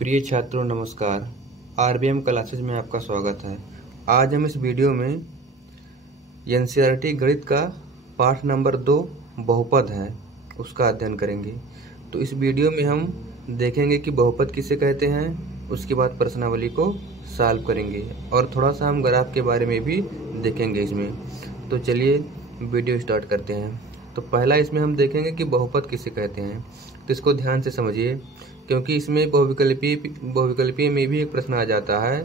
प्रिय छात्रों नमस्कार। आरबीएम क्लासेज में आपका स्वागत है। आज हम इस वीडियो में एनसीईआरटी गणित का पाठ नंबर 2 बहुपद है उसका अध्ययन करेंगे। तो इस वीडियो में हम देखेंगे कि बहुपद किसे कहते हैं, उसके बाद प्रश्नावली को सॉल्व करेंगे और थोड़ा सा हम ग्राफ के बारे में भी देखेंगे इसमें। तो चलिए वीडियो स्टार्ट करते हैं। तो पहला इसमें हम देखेंगे कि बहुपद किसे कहते हैं। तो इसको ध्यान से समझिए, क्योंकि इसमें बहुविकल्पीय में भी एक प्रश्न आ जाता है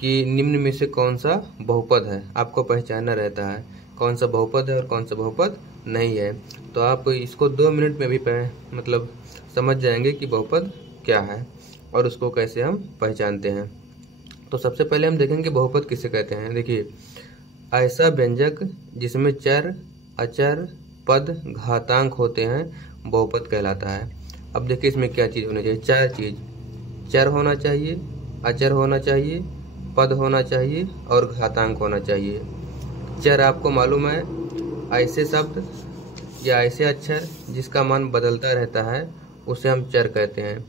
कि निम्न में से कौन सा बहुपद है। आपको पहचानना रहता है कौन सा बहुपद है और कौन सा बहुपद नहीं है। तो आप इसको 2 मिनट में भी समझ जाएंगे कि बहुपद क्या है और उसको कैसे हम पहचानते हैं। तो सबसे पहले हम देखेंगे बहुपद किसे कहते हैं। देखिए, ऐसा व्यंजक जिसमें चर, अचर, पद, घातांक होते हैं बहुपद कहलाता है। अब देखिए इसमें क्या चीज़ होनी चाहिए। 4 चीज़, चर होना चाहिए, अचर होना चाहिए, पद होना चाहिए और घातांक होना चाहिए। चर आपको मालूम है, ऐसे शब्द या ऐसे अक्षर जिसका मान बदलता रहता है उसे हम चर कहते हैं।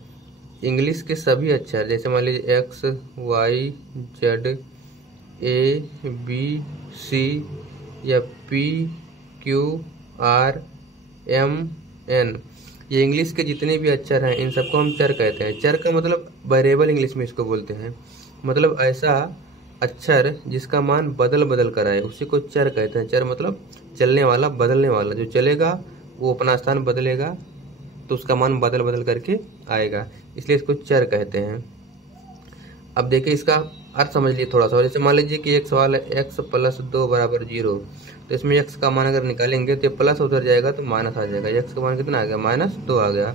इंग्लिश के सभी अक्षर जैसे मान लीजिए X, Y, Z, A, B, C या P, Q, R, M, N, ये इंग्लिश के जितने भी अक्षर हैं इन सबको हम चर कहते हैं। चर का मतलब वेरिएबल इंग्लिश में इसको बोलते हैं। मतलब ऐसा अक्षर जिसका मान बदल बदल कर आए उसी को चर कहते हैं। चर मतलब चलने वाला, बदलने वाला। जो चलेगा वो अपना स्थान बदलेगा तो उसका मान बदल बदल करके आएगा, इसलिए इसको चर कहते हैं। अब देखिए इसका अर्थ समझ लिए थोड़ा सा। जैसे मान लीजिए कि एक सवाल है x + 2 = 0। तो इसमें x का मान अगर निकालेंगे तो प्लस उधर जाएगा तो माइनस आ जाएगा। x का मान कितना आ गया? -2 आ गया।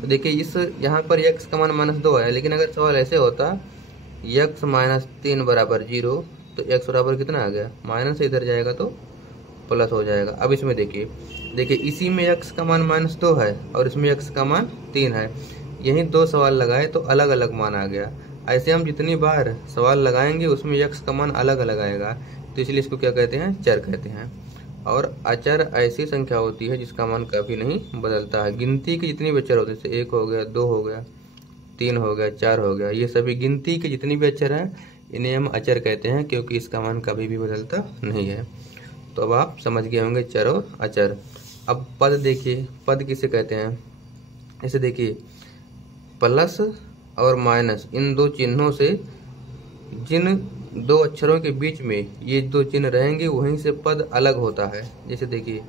तो देखिए इस यहाँ पर x का मान -2 आया, लेकिन अगर सवाल ऐसे होता x - 3 = 0 तो x बराबर कितना आ गया? माइनस इधर जाएगा तो प्लस हो जाएगा। अब इसमें देखिए इसी में x का मान -2 है और इसमें x का मान 3 है। यही 2 सवाल लगाए तो अलग अलग मान आ गया। ऐसे हम जितनी बार सवाल लगाएंगे उसमें x का मान अलग अलग आएगा, तो इसलिए इसको क्या कहते हैं? चर कहते हैं। और अचर ऐसी संख्या होती है जिसका मान कभी नहीं बदलता है। गिनती के जितने भी अचर होते हैं, जैसे 1 हो गया, 2 हो गया, 3 हो गया, 4 हो गया, ये सभी गिनती के जितने भी अचर हैं इन्हें हम अचर कहते हैं, क्योंकि इसका मान कभी भी बदलता नहीं है। तो अब आप समझ गए होंगे चर और अचर। अब पद देखिए, पद किसे कहते हैं। ऐसे देखिए, प्लस और माइनस इन 2 चिन्हों से जिन 2 अक्षरों के बीच में ये 2 चिन्ह रहेंगे वहीं से पद अलग होता है। जैसे देखिए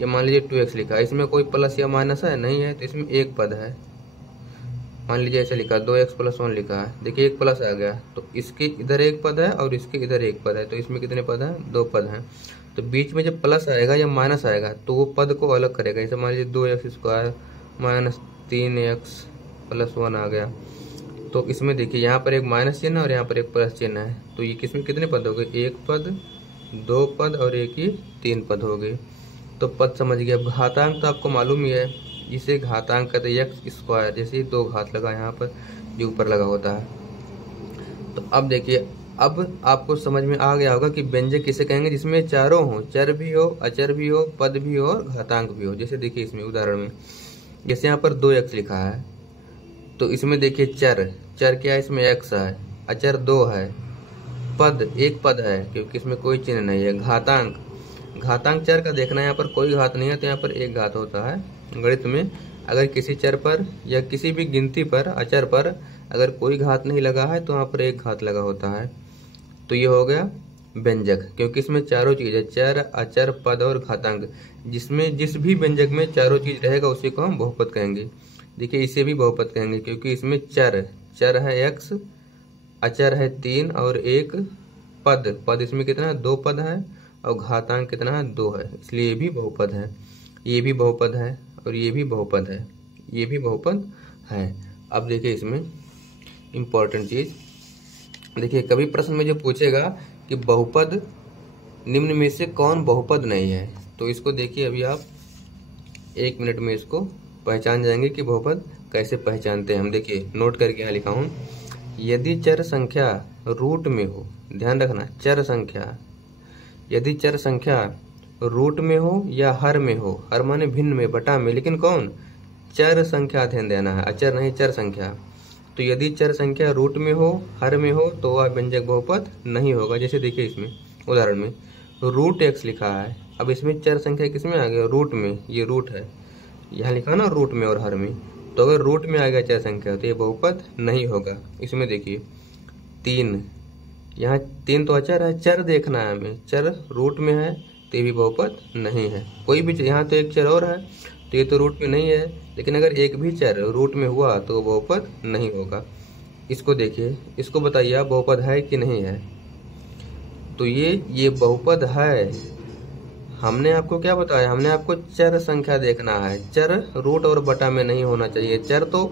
ये मान लीजिए 2x लिखा है, इसमें कोई प्लस या माइनस है? नहीं है, तो इसमें एक पद है। मान लीजिए ऐसे लिखा 2x + 1 लिखा है, देखिए एक प्लस आ गया तो इसके इधर एक पद है और इसके इधर एक पद है, तो इसमें कितने पद हैं? 2 पद हैं। तो बीच में जब प्लस आएगा या माइनस आएगा तो वो पद को अलग करेगा। जैसे मान लीजिए 2x² - 3x + 1 आ गया, तो इसमें देखिए यहाँ पर एक माइनस चिन्ह और यहाँ पर एक प्लस चिन्ह है, तो ये किसमें कितने पद हो गए? 1 पद, 2 पद और एक ही 3 पद हो गए। तो पद समझ गए। अब घातांक तो आपको मालूम ही है, इसे घातांक कहते हैं x²। जैसे 2 घात लगा यहाँ पर जो ऊपर लगा होता है। तो अब देखिए, अब आपको समझ में आ गया होगा कि व्यंजक किसे कहेंगे जिसमें चारों हो, चर भी हो, अचर भी हो, पद भी हो और घातांक भी हो। जैसे देखिए इसमें उदाहरण में जैसे यहाँ पर 2x लिखा है, तो इसमें देखिए चर क्या है? इसमें x है, अचर 2 है, पद एक पद है क्योंकि इसमें कोई चिन्ह नहीं है। घातांक चर का देखना, यहाँ पर कोई घात नहीं है तो यहाँ पर एक घात होता है। गणित में अगर किसी चर पर या किसी भी गिनती पर, अचर पर अगर कोई घात नहीं लगा है तो वहाँ पर एक घात लगा होता है। तो ये हो गया व्यंजक, क्योंकि इसमें चारों चीज़ है, चर, अचर, पद और घातांक। जिसमें जिस भी व्यंजक में चारों चीज़ रहेगा उसी को हम बहुपद कहेंगे। देखिए इसे भी बहुपद कहेंगे क्योंकि इसमें चर है x, अचर है 3 और एक पद इसमें कितना है? 2 पद है और घातांक कितना है? 2 है, इसलिए ये भी बहुपद है। ये भी बहुपद है और ये भी बहुपद है, ये भी बहुपद है। अब देखिए इसमें इम्पोर्टेंट चीज़ देखिए, कभी प्रश्न में जो पूछेगा कि बहुपद निम्न में से कौन बहुपद नहीं है, तो इसको देखिए अभी आप 1 मिनट में इसको पहचान जाएंगे कि बहुपद कैसे पहचानते हैं हम। देखिए नोट करके यहाँ लिखा हूँ, यदि चर संख्या रूट में हो, ध्यान रखना, चर संख्या, यदि चर संख्या रूट में हो या हर में हो, हर माने भिन्न में, बटा में, लेकिन कौन? चर संख्या ध्यान देना है, अचर नहीं, चर संख्या। तो यदि चर संख्या रूट में हो, हर में हो, तो वह व्यंजक बहुपद नहीं होगा। जैसे देखिए इसमें उदाहरण में रूट x लिखा है, अब इसमें चर संख्या किसमें आ गया, रूट में, ये रूट है, यहाँ लिखा ना रूट में और हर में, तो अगर रूट में आ गया चर संख्या तो ये बहुपद नहीं होगा। इसमें देखिए 3, यहाँ 3 तो अचर है, चर देखना है हमें, चर रूट में है तो ये भी बहुपद नहीं है। कोई भी, यहाँ तो एक चर और है तो ये तो रूट में नहीं है, लेकिन अगर एक भी चर रूट में हुआ तो बहुपद नहीं होगा। इसको देखिए, इसको बताइए आप बहुपद है कि नहीं है। तो ये बहुपद है। हमने आपको क्या बताया, हमने आपको चर संख्या देखना है, चर रूट और बटा में नहीं होना चाहिए। चर तो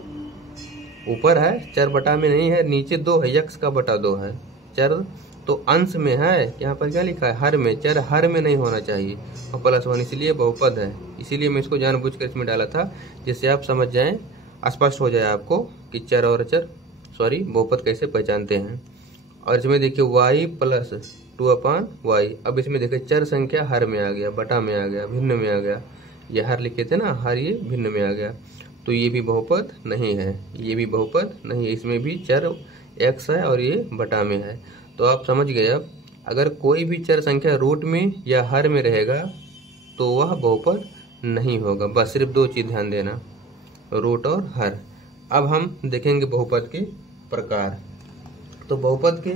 ऊपर है, चर बटा में नहीं है, नीचे 2 है, x का बटा 2 है। चर तो अंश में है, यहाँ पर क्या लिखा है, हर में, चर हर में नहीं होना चाहिए, और +1 इसलिए बहुपद है। इसीलिए मैं इसको जानबूझकर इसमें डाला था, जिससे आप समझ जाएं, स्पष्ट हो जाए आपको कि चर और बहुपद कैसे पहचानते हैं। और इसमें देखिए y + 2/y, अब इसमें देखिए चर संख्या हर में आ गया, बटा में आ गया, भिन्न में आ गया, ये हर लिखे थे ना, हर ये भिन्न में आ गया, तो ये भी बहुपद नहीं है, ये भी बहुपद नहीं है। इसमें भी चर x है और ये बटा में है। तो आप समझ गए। अब अगर कोई भी चर संख्या रूट में या हर में रहेगा तो वह बहुपद नहीं होगा। बस सिर्फ 2 चीज ध्यान देना, रूट और हर। अब हम देखेंगे बहुपद के प्रकार। तो बहुपद के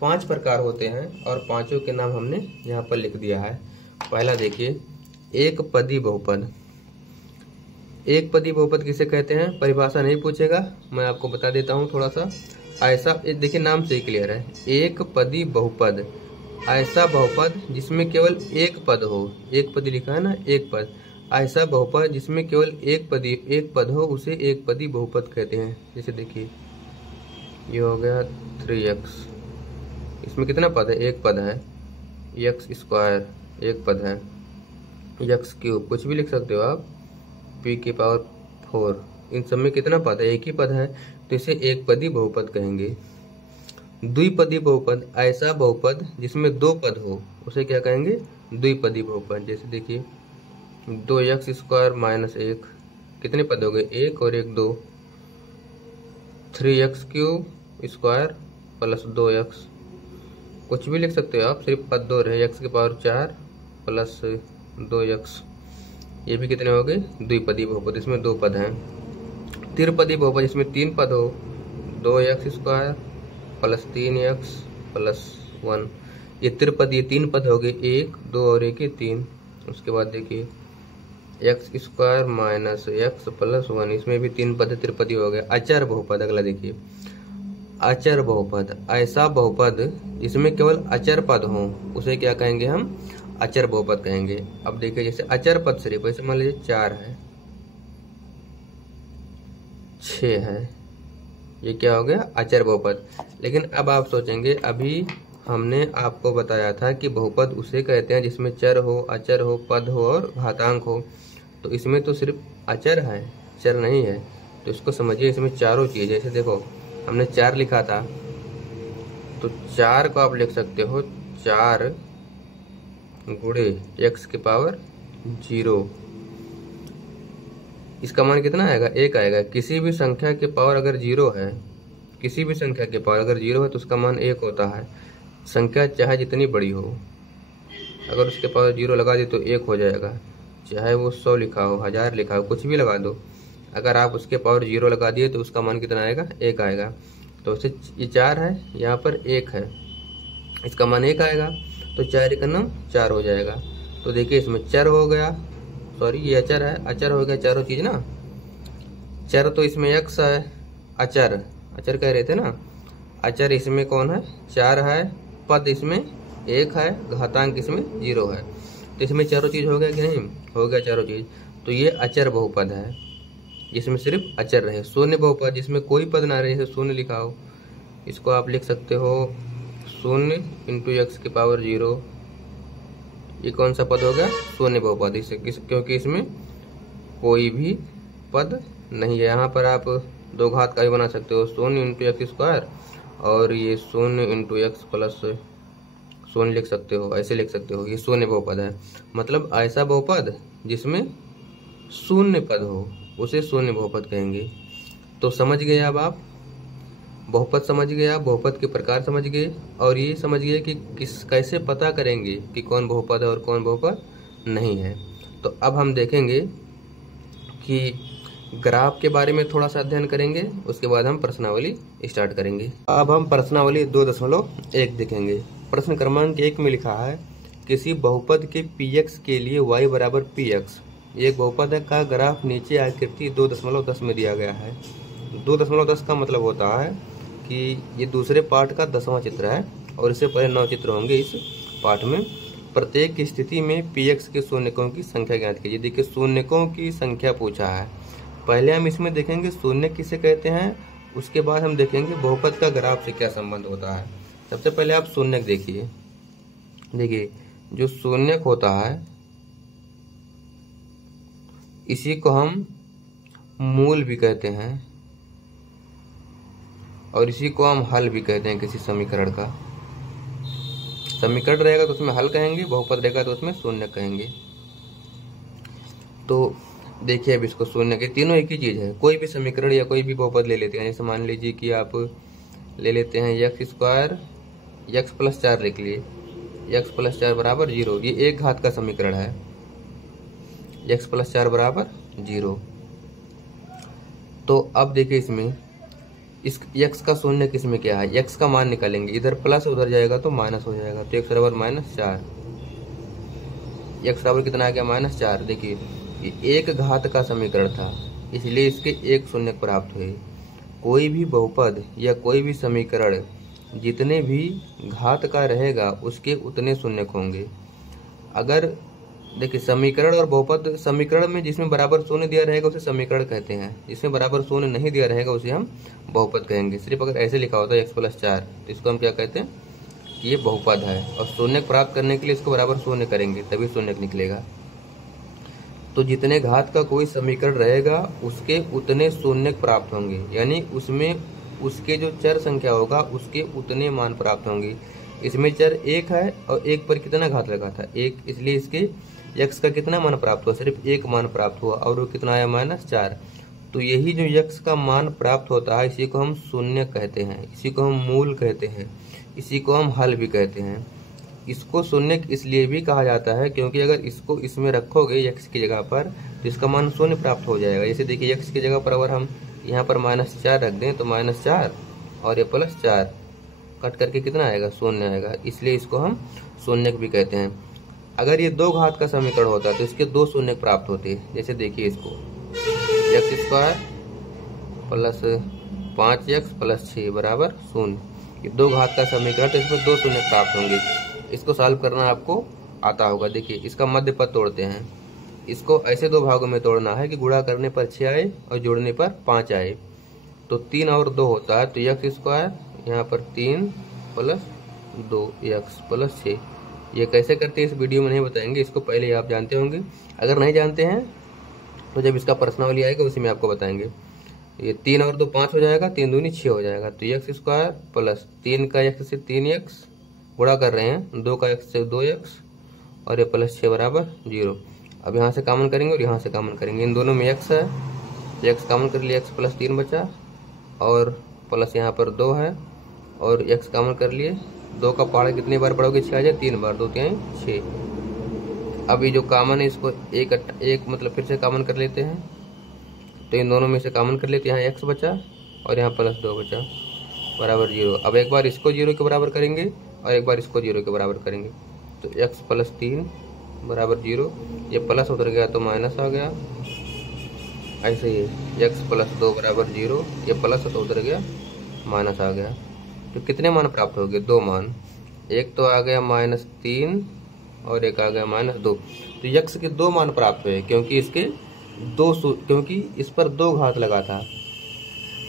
5 प्रकार होते हैं और पांचों के नाम हमने यहाँ पर लिख दिया है। पहला देखिए, एक पदी बहुपद। एक पदी बहुपद किसे कहते हैं, परिभाषा नहीं पूछेगा, मैं आपको बता देता हूँ थोड़ा सा। ऐसा, देखिए नाम से ही क्लियर है, एक पदी बहुपद, ऐसा बहुपद जिसमें केवल एक पद हो, एक पदी लिखा है ना, एक पद, ऐसा बहुपद जिसमें केवल एक पद हो उसे एक पदी बहुपद कहते हैं। जैसे देखिए ये हो गया 3x, इसमें कितना पद है, एक पद है, x² एक पद है, x³ कुछ भी लिख सकते हो आप, p⁴, इन सब में कितना पद है, एक ही पद है, तो इसे एक पदी बहुपद कहेंगे। द्विपदी बहुपद, ऐसा बहुपद जिसमें 2 पद हो उसे क्या कहेंगे, द्विपदी बहुपद। जैसे देखिए 2x² - 1, कितने पद हो गए, 1 और 1 2, 3x³ + 2x, कुछ भी लिख सकते हो आप, सिर्फ पद 2 रहे, x⁴ + 2x, ये भी कितने हो गए, द्विपदी बहुपद, इसमें 2 पद हैं। त्रिपदी बहुपद जिसमें 3 पद हो, 2x² + 3x + 1, ये त्रिपदी 3 पद हो गए, 1 2 और 1 3। उसके बाद देखिए x² - x + 1, इसमें भी 3 पद, त्रिपदी हो गए। अचर बहुपद, अगला देखिए अचर बहुपद, ऐसा बहुपद जिसमें केवल अचर पद हो उसे क्या कहेंगे हम, अचर बहुपद कहेंगे। अब देखिए जैसे अचर पद सिर्फ, ऐसे मान लीजिए 4 है, 6 है, ये क्या हो गया, अचर बहुपद। लेकिन अब आप सोचेंगे, अभी हमने आपको बताया था कि बहुपद उसे कहते हैं जिसमें चर हो, अचर हो, पद हो और घातांक हो, तो इसमें तो सिर्फ अचर है, चर नहीं है। तो इसको समझिए, इसमें चारों चीज, जैसे देखो हमने 4 लिखा था, तो 4 को आप लिख सकते हो 4 × x⁴0, इसका मान कितना आएगा, 1 आएगा। किसी भी संख्या के पावर अगर 0 है, किसी भी संख्या के पावर अगर 0 है तो उसका मान 1 होता है। संख्या चाहे जितनी बड़ी हो, अगर उसके पावर 0 लगा दे तो 1 हो जाएगा, चाहे वो 100 लिखा हो, 1000 लिखा हो, कुछ भी लगा दो, अगर आप उसके पावर 0 लगा दिए तो उसका मान कितना आएगा, 1 आएगा। तो उससे ये 4 है, यहाँ पर 1 है, इसका मान 1 आएगा, तो 4 का नाम 4 हो जाएगा। तो देखिए इसमें चर हो गया, सॉरी ये अचर है, अचर हो गया चारों चीज ना। चर तो इसमें x है, अचर कह रहे थे ना, अचर इसमें कौन है, 4 है, पद इसमें 1 है, घातांक इसमें 0 है। तो इसमें चारों चीज हो गया कि नहीं, हो गया चारों चीज। तो ये अचर बहुपद है जिसमें सिर्फ अचर रहे। शून्य बहुपद जिसमें कोई पद ना रहे, जैसे शून्य लिखा हो, इसको आप लिख सकते हो 0 × x⁴0, ये कौन सा पद हो गया, शून्य बहुपद, इसे क्योंकि इसमें कोई भी पद नहीं है। यहाँ पर आप 2 घात का भी बना सकते हो, 0 × x² और ये 0 × x + 0 लिख सकते हो, ऐसे लिख सकते हो, ये शून्य बहुपद है। मतलब ऐसा बहुपद जिसमें शून्य पद हो उसे शून्य बहुपद कहेंगे। तो समझ गए अब आप बहुपद समझ गए, आप बहुपद के प्रकार समझ गए, और ये समझ गए कि कैसे पता करेंगे कि कौन बहुपद है और कौन बहुपद नहीं है। तो अब हम देखेंगे कि ग्राफ के बारे में थोड़ा सा अध्ययन करेंगे, उसके बाद हम प्रश्नावली स्टार्ट करेंगे। अब हम प्रश्नावली 2.1 देखेंगे। प्रश्न क्रमांक 1 में लिखा है किसी बहुपद के px के लिए y बराबर px, ये एक बहुपद है का ग्राफ नीचे आकृति 2.10 में दिया गया है। 2.10 का मतलब होता है कि ये दूसरे पार्ट का 10वां चित्र है और इससे पहले 9 चित्र होंगे इस पार्ट में। प्रत्येक स्थिति में px के शून्यकों की संख्या ज्ञात कीजिए। देखिए शून्यकों की संख्या पूछा है। पहले हम इसमें देखेंगे शून्य किसे कहते हैं, उसके बाद हम देखेंगे बहुपद का ग्राफ से क्या संबंध होता है। सबसे पहले आप शून्यक देखिए। देखिए जो शून्यक होता है इसी को हम मूल भी कहते हैं और इसी को हम हल भी कहते हैं। किसी समीकरण का समीकरण रहेगा तो उसमें हल कहेंगे, बहुपद रहेगा तो उसमें शून्यक कहेंगे। तो देखिए अब इसको शून्य के तीनों एक ही चीज है। कोई भी समीकरण या कोई भी बहुपद ले लेते हैं, जैसे मान लीजिए कि आप ले लेते हैं x स्क्वायर x प्लस 4 लिख लिए, x प्लस 4 बराबर 0, ये एक घात का समीकरण है। x प्लस 4 बराबर 0। तो अब देखिए इसमें इस x का शून्य किसमें क्या है, x का मान निकालेंगे, इधर प्लस उधर जाएगा तो माइनस हो जाएगा, तो x बराबर -4। x बराबर कितना आ गया -4। देखिए ये एक घात का समीकरण था इसलिए इसके एक शून्य प्राप्त हुए। कोई भी बहुपद या कोई भी समीकरण जितने भी घात का रहेगा उसके उतने शून्यक होंगे। अगर देखिए समीकरण और बहुपद, समीकरण में जिसमें बराबर शून्य दिया रहेगा उसे समीकरण कहते हैं, जिसमें बराबर शून्य नहीं दिया रहेगा उसे हम बहुपद कहेंगे। सिर्फ अगर ऐसे लिखा होता है x प्लस 4 तो इसको हम क्या कहते हैं कि ये बहुपद है, और शून्यक प्राप्त करने के लिए इसको बराबर शून्य करेंगे तभी शून्यक निकलेगा। तो जितने घात का कोई समीकरण रहेगा उसके उतने शून्यक प्राप्त होंगे, यानी उसमें उसके जो चर संख्या होगा उसके उतने मान प्राप्त होंगे। इसमें चर 1 है और 1 पर कितना घात लगा था 1, इसलिए इसके x का कितना मान प्राप्त हुआ, सिर्फ 1 मान प्राप्त हुआ, और वो कितना आया -4। तो यही जो x का मान प्राप्त होता है इसी को हम शून्य कहते हैं, इसी को हम मूल कहते हैं, इसी को हम हल भी कहते हैं। इसको शून्य इसलिए भी कहा जाता है क्योंकि अगर इसको इसमें रखोगे x की जगह पर तो इसका मान शून्य प्राप्त हो जाएगा। जैसे देखिए x की जगह पर अगर हम यहाँ पर -4 रख दें तो -4 और ये +4 कट करके कितना आएगा, शून्य आएगा, इसलिए इसको हम शून्यक भी कहते हैं। अगर ये 2 घात का समीकरण होता तो इसके 2 शून्यक प्राप्त होते। जैसे देखिए इसको x square plus 5x plus 6 बराबर 0, ये 2 घात का समीकरण तो इसमें 2 शून्यक प्राप्त होंगे। इसको सॉल्व करना आपको आता होगा। देखिए इसका मध्य पद तोड़ते हैं, इसको ऐसे 2 भागों में तोड़ना है कि गुणा करने पर 6 आए और जोड़ने पर 5 आए। तो 3 और 2 होता है तो x स्क्वायर यहाँ पर 3 प्लस 2x प्लस 6। ये कैसे करते हैं इस वीडियो में नहीं बताएंगे, इसको पहले ही आप जानते होंगे। अगर नहीं जानते हैं तो जब इसका प्रश्नावली आएगा उसी में आपको बताएंगे। ये 3 और 2 5 हो जाएगा, 3 दूनी 6 हो जाएगा, तो x स्क्वायर प्लस 3 का x से 3x गुणा कर रहे हैं, 2 का x से 2x और ये प्लस 6 बराबर 0। अब यहाँ से कॉमन करेंगे और यहाँ से कॉमन करेंगे, इन दोनों में x है, x कॉमन कर लिए, x प्लस 3 बचा और प्लस यहाँ पर 2 है और x कॉमन कर लिए। 2 का पहाड़ा कितनी बार पढ़ोगे, 6 आ जाए, 3 बार, 2 3 6। अब ये जो कॉमन है इसको एक मतलब फिर से कॉमन कर लेते हैं, तो इन दोनों में से कॉमन कर लेते हैं। यहाँ x बचा और यहाँ प्लस 2 बचा बराबर 0। अब एक बार इसको 0 के बराबर करेंगे और एक बार इसको 0 के बराबर करेंगे, तो x प्लस 3 बराबर 0, ये प्लस उतर गया तो माइनस आ गया। ऐसे ही x प्लस 2 बराबर 0, ये प्लस तो उतर गया माइनस आ गया। तो कितने मान प्राप्त हो गए, 2 मान, एक तो आ गया -3 और एक आ गया -2। तो x के 2 मान प्राप्त हुए क्योंकि इसके क्योंकि इस पर 2 घात लगा था।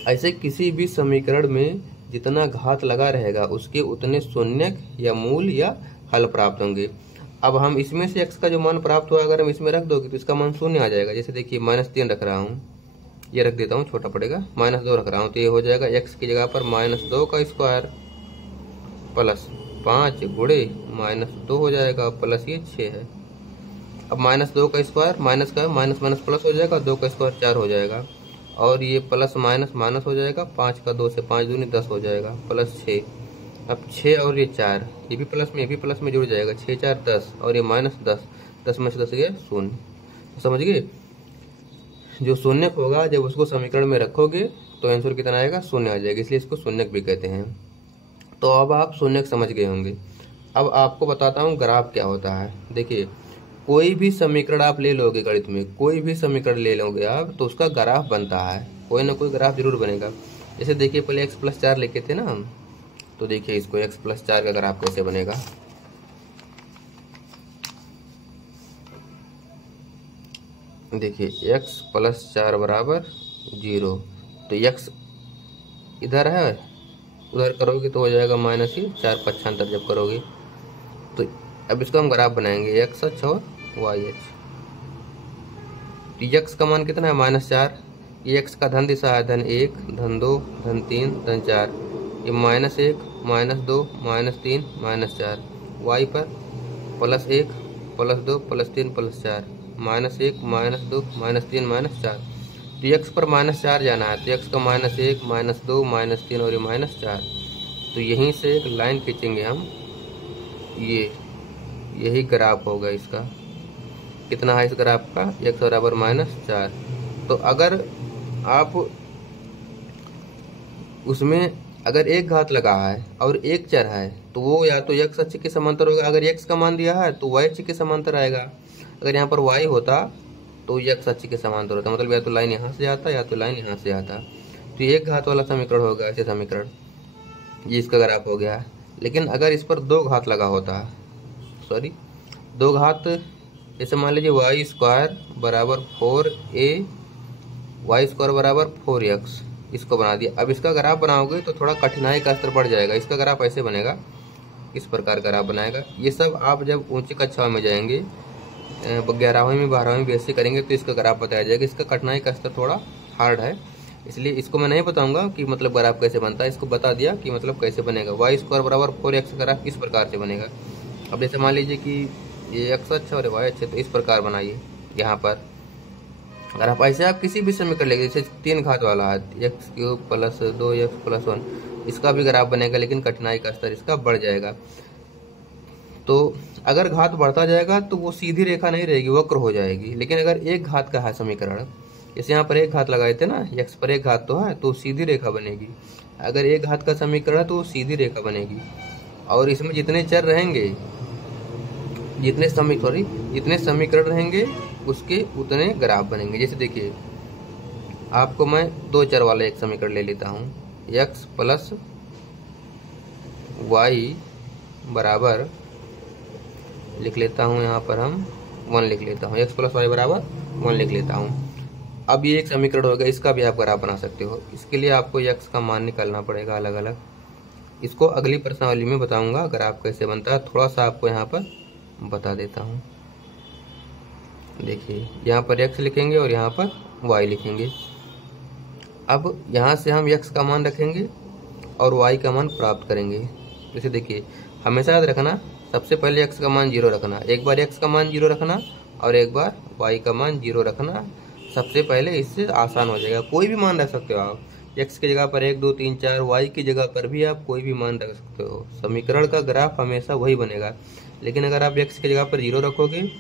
ऐसे किसी भी समीकरण में जितना घात लगा रहेगा उसके उतने शून्यक या मूल या हल प्राप्त होंगे। अब हम इसमें से x का जो मान प्राप्त हुआ अगर हम इसमें रख दोगे तो इसका मान शून्य आ जाएगा। जैसे देखिए -3 रख रहा हूँ, ये रख देता हूँ, छोटा पड़ेगा, -2 रख रहा हूँ तो ये हो जाएगा x की जगह पर -2 का स्क्वायर प्लस 5 गुणे -2 हो जाएगा प्लस ये 6 है। अब -2 का स्क्वायर माइनस का माइनस प्लस हो जाएगा, 2 का स्क्वायर 4 हो जाएगा और ये प्लस माइनस माइनस हो जाएगा, 5 का 2 से 5 दूनी 10 हो जाएगा, प्लस 6। अब 6 और ये 4, ये भी प्लस में ये भी प्लस में जुड़ जाएगा, 6 4 10 और ये माइनस 10, 10 में से 10 गया शून्य। तो समझ गए, जो शून्य होगा जब उसको समीकरण में रखोगे तो आंसर कितना आएगा, शून्य आ जाएगा, इसलिए इसको शून्य भी कहते हैं। तो अब आप शून्य समझ गए होंगे। अब आपको बताता हूँ ग्राफ क्या होता है। देखिए, कोई भी समीकरण आप ले लोगे गणित में, कोई भी समीकरण ले लोगे आप तो उसका ग्राफ बनता है, कोई ना कोई ग्राफ जरूर बनेगा। जैसे देखिए, पहले x + 4 लिखे थे ना हम, तो देखिए इसको x + 4 का ग्राफ कैसे बनेगा। देखिए x + 4 = 0, तो x इधर है, उधर करोगे तो हो जाएगा माइनस ही, 4 पक्षांतर जब करोगे। तो अब इसको हम ग्राफ बनाएंगे, x अक्ष और y अक्ष। तो x का मान कितना है, -4। ये x का धन दिशा है, -1, -2, -3, -4। ये -1, -2, -3, -4। y पर +1, +2, +3, +4, -1, -2, -3, -4। तो x पर -4 जाना है, तो x का -1, -2, -3 और ये -4। तो यहीं से एक लाइन खींचेंगे हम, यही ग्राफ होगा इसका। कितना है इस ग्राफ का, x बराबर -4। तो अगर आप उसमें अगर एक घात लगा है और एक चर है तो वो या तो x अक्ष के समांतर होगा, अगर x का मान दिया है तो y अक्ष के समांतर आएगा। अगर यहाँ पर y होता तो x अक्ष के समांतर होता, मतलब या तो लाइन यहाँ से आता या तो लाइन यहाँ से आता। तो एक घात वाला समीकरण होगा, ऐसे समीकरण, ये इसका ग्राफ हो गया। लेकिन अगर इस पर दो घात लगा होता, सॉरी दो घात, जैसे मान लीजिए y² = 4a, y² = 4x, इसको बना दिया। अब इसका ग्राफ बनाओगे तो थोड़ा कठिनाई का स्तर बढ़ जाएगा। इसका ग्राफ ऐसे बनेगा, इस प्रकार ग्राफ बनाएगा। ये सब आप जब ऊंची कक्षाओं में जाएंगे, 11वीं में 12वीं BSc करेंगे तो इसका ग्राफ बताया जाएगा। इसका कठिनाई का स्तर थोड़ा हार्ड है, इसलिए इसको मैं नहीं बताऊंगा कि मतलब ग्राफ कैसे बनता है, इसको बता दिया कि मतलब कैसे बनेगा। y² = 4x ग्राफ किस प्रकार से बनेगा। अब जैसे मान लीजिए कि ये x अक्ष और y अक्ष, तो इस प्रकार बनाइए। यहाँ पर अगर आप ऐसे आप किसी भी समीकरण लेंगे, जैसे 3 घात वाला है, x³ + 2x + 1, इसका भी ग्राफ बनेगा, लेकिन कठिनाई का स्तर इसका बढ़ जाएगा। तो अगर घात बढ़ता जाएगा तो वो सीधी रेखा नहीं रहेगी, वक्र हो जाएगी। लेकिन अगर एक घात का है समीकरण, जैसे यहाँ पर एक घात लगाए थे ना, x पर एक घात तो है, तो सीधी रेखा बनेगी। अगर एक घात का समीकरण है तो सीधी रेखा बनेगी। और इसमें जितने चर रहेंगे, जितने समीकरण रहेंगे उसके उतने ग्राफ बनेंगे। जैसे देखिए, आपको मैं दो चर वाला एक समीकरण ले लेता हूँ, x + y बराबर लिख लेता हूँ, यहाँ पर हम 1 लिख लेता हूँ, x + y बराबर 1 लिख लेता हूँ। अब ये एक समीकरण होगा, इसका भी आप ग्राफ बना सकते हो। इसके लिए आपको x का मान निकालना पड़ेगा अलग अलग, इसको अगली प्रश्नावली में बताऊंगा ग्राफ कैसे बनता है। थोड़ा सा आपको यहाँ पर बता देता हूँ। देखिए, यहाँ पर x लिखेंगे और यहाँ पर y लिखेंगे। अब यहाँ से हम x का मान रखेंगे और y का मान प्राप्त करेंगे। जैसे देखिए, हमेशा याद रखना, सबसे पहले x का मान 0 रखना, एक बार x का मान 0 रखना और एक बार y का मान 0 रखना। सबसे पहले इससे आसान हो जाएगा। कोई भी मान रख सकते हो आप, x की जगह पर 1 2 3 4, y की जगह पर भी आप कोई भी मान रख सकते हो। समीकरण का ग्राफ हमेशा वही बनेगा। लेकिन अगर आप x की जगह पर 0 रखोगे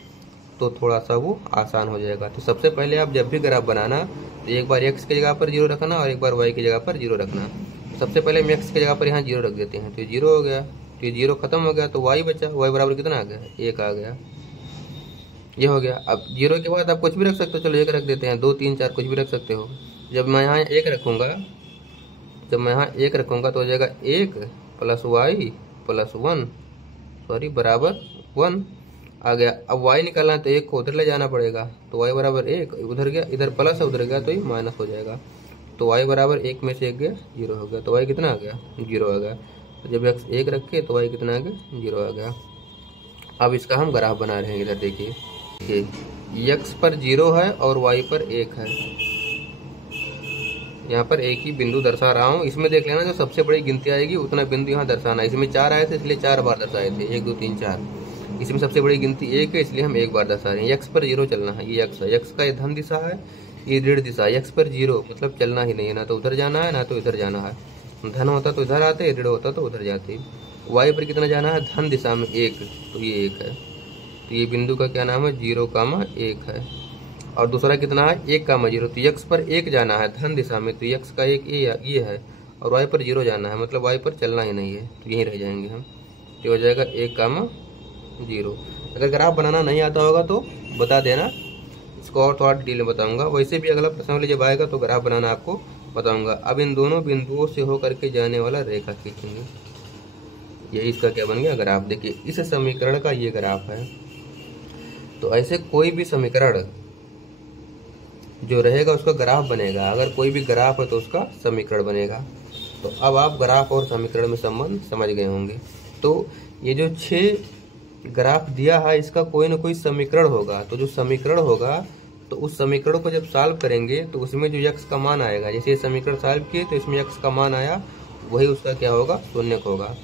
तो थोड़ा सा वो आसान हो जाएगा। तो सबसे पहले आप जब भी ग्राफ बनाना तो एक बार x की जगह पर 0 रखना और एक बार y की जगह पर 0 रखना। सबसे पहले हम x की जगह पर यहाँ 0 रख देते हैं, तो 0 हो गया, तो ये 0 खत्म हो गया, तो y बचा। y बराबर कितना आ गया, 1 आ गया, ये हो गया। अब 0 के बाद आप कुछ भी रख सकते हो, चलो 1 रख देते हैं, 2 3 4 कुछ भी रख सकते हो। जब मैं यहाँ 1 रखूँगा, तो हो जाएगा 1 + y + 1, सॉरी बराबर 1 आ गया। अब y निकालना है तो 1 को उधर ले जाना पड़ेगा, तो y बराबर 1, उधर गया, इधर प्लस है उधर गया तो ये माइनस हो जाएगा। तो y बराबर 1 में से 1 गया, 0 हो गया, तो y कितना आ गया, 0 आ गया। तो जब x 1 रखे तो y कितना आ गया, 0 आ गया। अब इसका हम ग्राफ बना रहे हैं। इधर देखिए, x पर 0 है और y पर 1 है। यहाँ पर एक ही बिंदु दर्शा रहा हूँ। इसमें देख लेना, जो सबसे बड़ी गिनती आएगी उतना बिंदु यहाँ दर्शाना। इसमें 4 आए थे इसलिए 4 बार दर्शाए थे, 1 2 3 4। इसमें सबसे बड़ी गिनती 1 है इसलिए हम 1 बार दर्शा रहे हैं। x पर 0 चलना है, ये x है, x का ये धन दिशा है, ये ऋण दिशा, x पर 0 मतलब चलना ही नहीं है, ना तो उधर जाना है ना तो इधर जाना है। धन होता तो इधर आते, ऋण होता तो उधर जाते। y पर कितना जाना है, धन दिशा में 1, तो ये 1 है। तो ये बिंदु का क्या नाम है, 0,1 है। और दूसरा कितना है, 1,0, तो x पर 1 जाना है धन दिशा में, तो x का 1 ये है, और y पर 0 जाना है, मतलब y पर चलना ही नहीं है, तो यहीं रह जाएंगे हम। तो हो जाएगा 1,0। अगर ग्राफ बनाना नहीं आता होगा तो बता देना, इसको और थोड़ा डिटेल में बताऊंगा। वैसे भी अगला प्रश्न वाले जब आएगा तो ग्राफ बनाना आपको बताऊंगा। अब इन दोनों बिंदुओं से होकर के जाने वाला रेखा खींचेंगे, ये इसका क्या बन गया, ग्राफ। देखिए इस समीकरण का ये ग्राफ है। तो ऐसे कोई भी समीकरण जो रहेगा उसका ग्राफ बनेगा, अगर कोई भी ग्राफ है तो उसका समीकरण बनेगा। तो अब आप ग्राफ और समीकरण में संबंध समझ गए होंगे। तो ये जो 6 ग्राफ दिया है इसका कोई ना कोई समीकरण होगा, तो जो समीकरण होगा तो उस समीकरण को जब सॉल्व करेंगे तो उसमें जो x का मान आएगा, जैसे ये समीकरण सॉल्व किए तो इसमें x का मान आया, वही उसका क्या होगा, शून्य होगा।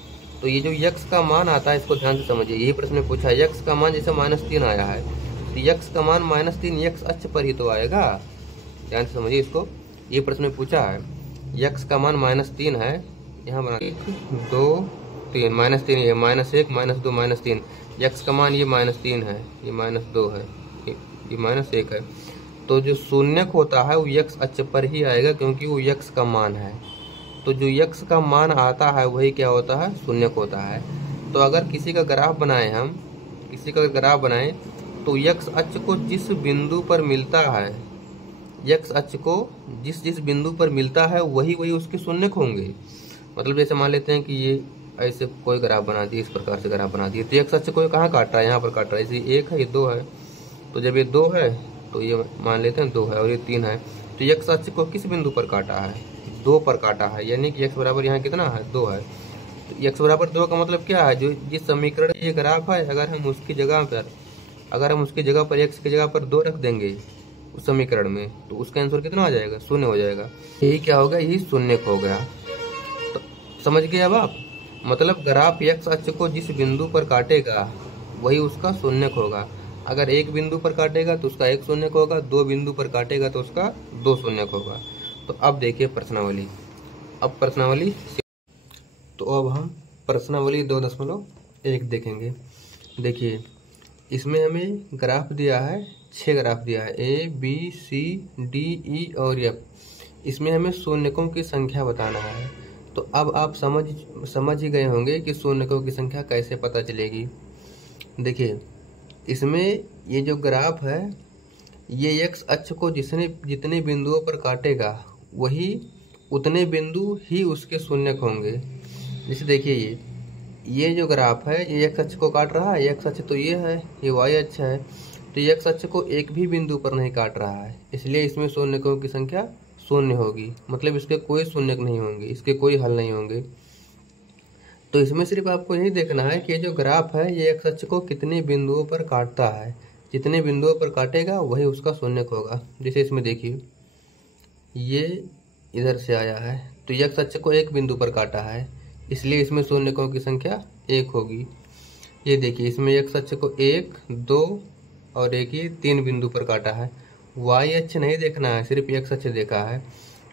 तो ये जो x का मान आता है इसको ध्यान से समझिए, यही प्रश्न में पूछा है। x का मान जैसे -3 आया है तो x का मान -3 x अक्ष पर ही तो आएगा। ध्यान से समझिए इसको, ये प्रश्न में पूछा है। x का मान -3 है, यहाँ बना 1 2 3 -3 है, -1 -2 -3, x का मान ये -3 है, ये -2 है, ये -1 है। तो जो शून्यक होता है वो x अक्ष पर ही आएगा, क्योंकि वो x का मान है। तो जो x का मान आता है वही क्या होता है, शून्यक होता है। तो अगर किसी का ग्राफ बनाए, हम किसी का ग्राफ बनाएं तो x अक्ष को जिस बिंदु पर मिलता है, x अक्ष को जिस बिंदु पर मिलता है वही उसके शून्यक होंगे। मतलब जैसे मान लेते हैं कि ये ऐसे कोई ग्राफ बना दिए, इस प्रकार से ग्राफ बना दिए, तो x अक्ष को कहाँ काट रहा है, यहाँ पर काट रहा है। इसे 1 है, ये 2 है, तो जब ये 2 है तो ये मान लेते हैं 2 है, और ये 3 है, तो x अक्ष को किस बिंदु पर काटा है, 2 पर काटा है, यानी कि x बराबर यहाँ कितना है, 2 है। तो x बराबर 2 का मतलब क्या है, जो जिस समीकरण ये ग्राफ है, अगर हम उसकी जगह पर x की जगह पर 2 रख देंगे उस समीकरण में, तो उसका आंसर कितना हो जाएगा, 0 हो जाएगा। यही क्या होगा, यही शून्य हो गया। तो समझ गए अब आप, मतलब ग्राफ x अक्ष को जिस बिंदु पर काटेगा वही उसका शून्यक होगा। अगर एक बिंदु पर काटेगा तो उसका 1 शून्यक होगा, 2 बिंदु पर काटेगा तो उसका 2 शून्यक होगा। तो अब देखिए प्रश्नावली, तो अब हम प्रश्नावली 2.1 देखेंगे। देखिए इसमें हमें ग्राफ दिया है, 6 ग्राफ दिया है, A B C D E और F। इसमें हमें शून्यकों की संख्या बताना है। तो अब आप समझ ही गए होंगे कि शून्यकों की संख्या कैसे पता चलेगी। देखिए इसमें ये जो ग्राफ है, ये x अक्ष को जितने बिंदुओं पर काटेगा वही उतने बिंदु ही उसके शून्यक होंगे। जैसे देखिए ये जो ग्राफ है ये x अक्ष को काट रहा है, x अक्ष तो ये है, ये y अक्ष है, तो ये x अक्ष को एक भी बिंदु पर नहीं काट रहा है, इसलिए इसमें शून्यकों की संख्या 0 होगी। मतलब इसके कोई शून्यक नहीं होंगे, इसके कोई हल नहीं होंगे। तो इसमें सिर्फ आपको यही देखना है कि ये जो ग्राफ है ये x अक्ष को कितने बिंदुओं पर काटता है, जितने बिंदुओं पर काटेगा वही उसका शून्यक होगा। जैसे इसमें देखिए ये इधर से आया है तो x अक्ष को एक बिंदु पर काटा है, इसलिए इसमें शून्यकों की संख्या 1 होगी। ये देखिए इसमें x अक्ष को 1 2 और एक ही 3 बिंदु पर काटा है। y अक्ष नहीं देखना है, सिर्फ x अक्ष देखा है।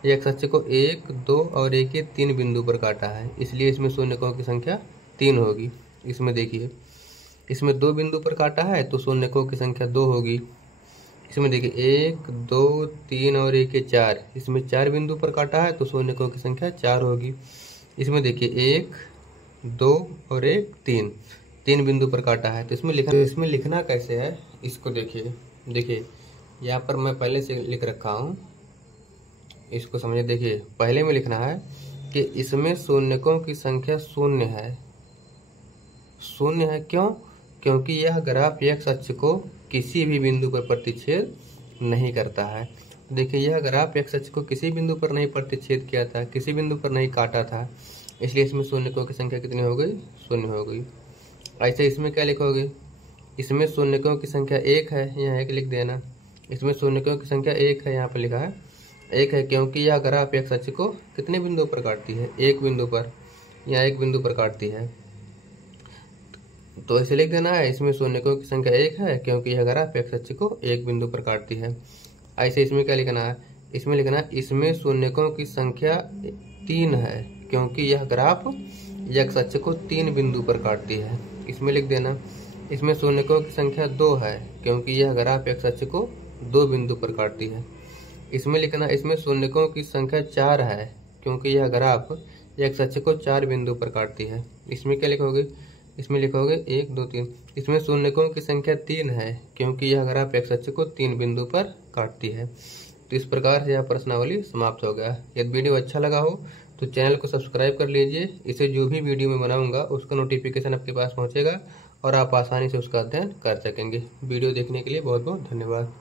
x अक्ष को 1 2 और एक ही 3 बिंदु पर काटा है, इसलिए इसमें शून्यकों की संख्या 3 होगी। इसमें देखिए इसमें 2 बिंदु पर काटा है तो शून्यकों की संख्या 2 होगी। इसमें देखिए 1 2 3 और एक 4, इसमें 4 बिंदु पर काटा है तो शून्यकों की संख्या 4 होगी। इसमें देखिए 1 2 और एक 3 बिंदु पर काटा है, तो इसमें लिखना कैसे है इसको देखिए यहाँ पर मैं पहले से लिख रखा हूँ, इसको समझिए। देखिए पहले में लिखना है कि इसमें शून्यकों की संख्या 0 है। क्यों? क्योंकि यह ग्राफ x अक्ष को किसी भी बिंदु पर प्रतिच्छेद नहीं करता है। देखिए यह ग्राफ x अक्ष को किसी बिंदु पर नहीं प्रतिच्छेद किया था, किसी बिंदु पर नहीं काटा था, इसलिए इसमें शून्यकों की संख्या कितनी हो गई, 0 हो गई। ऐसे इसमें क्या लिखोगे, इसमें शून्यकों की संख्या 1 है, यहाँ 1 लिख देना। इसमें शून्यकों की संख्या 1 है, यहाँ पर लिखा है 1 है, क्योंकि यह ग्राफ x अक्ष को कितने बिंदु पर काटती है, 1 बिंदु पर, यहाँ 1 बिंदु पर काटती है। तो ऐसे लिख देना है, इसमें शून्यकों की संख्या 1 है क्योंकि यह ग्राफ x अक्ष को 1 बिंदु पर काटती है। ऐसे इसमें क्या लिखना है, इसमें लिखना है इसमें शून्यकों की संख्या 3 है क्योंकि यह ग्राफ x अक्ष को 3 बिंदु पर काटती है। इसमें लिख देना इसमें शून्यकों की संख्या 2 है क्योंकि यह ग्राफ x अक्ष को 2 बिंदु पर काटती है। इसमें लिखना इसमें शून्यकों की संख्या 4 है क्योंकि यह ग्राफ x अक्ष को 4 बिंदु पर काटती है। इसमें क्या लिखोगे, इसमें लिखोगे 1 2 3। इसमें शून्यकों की संख्या 3 है क्योंकि यह ग्राफ x अक्ष को 3 बिंदु पर काटती है। तो इस प्रकार से यह प्रश्नावली समाप्त हो गया। यदि वीडियो अच्छा लगा हो तो चैनल को सब्सक्राइब कर लीजिए। इसे जो भी वीडियो मैं बनाऊंगा उसका नोटिफिकेशन आपके पास पहुंचेगा और आप आसानी से उसका अध्ययन कर सकेंगे। वीडियो देखने के लिए बहुत बहुत धन्यवाद।